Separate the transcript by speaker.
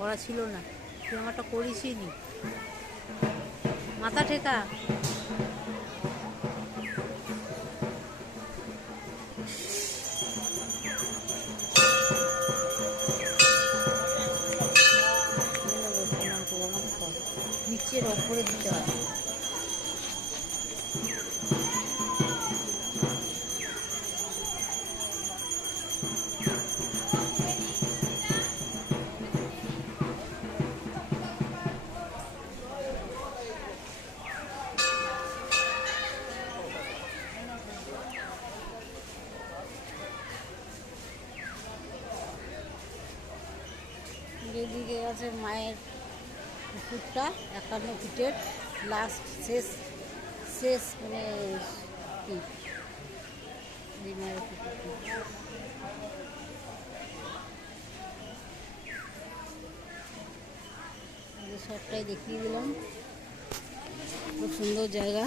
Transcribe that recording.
Speaker 1: করা ছিল না। তুই আমারটা করিসই নি। মাথা ঠেকা। নিচের ওপরে দিতে হয় যেদিকে আছে মায়ের পুকুরটা, একান্ন ফিটের লাস্ট শেষ শেষ মানে সবটাই দেখিয়ে দিলাম। খুব সুন্দর জায়গা।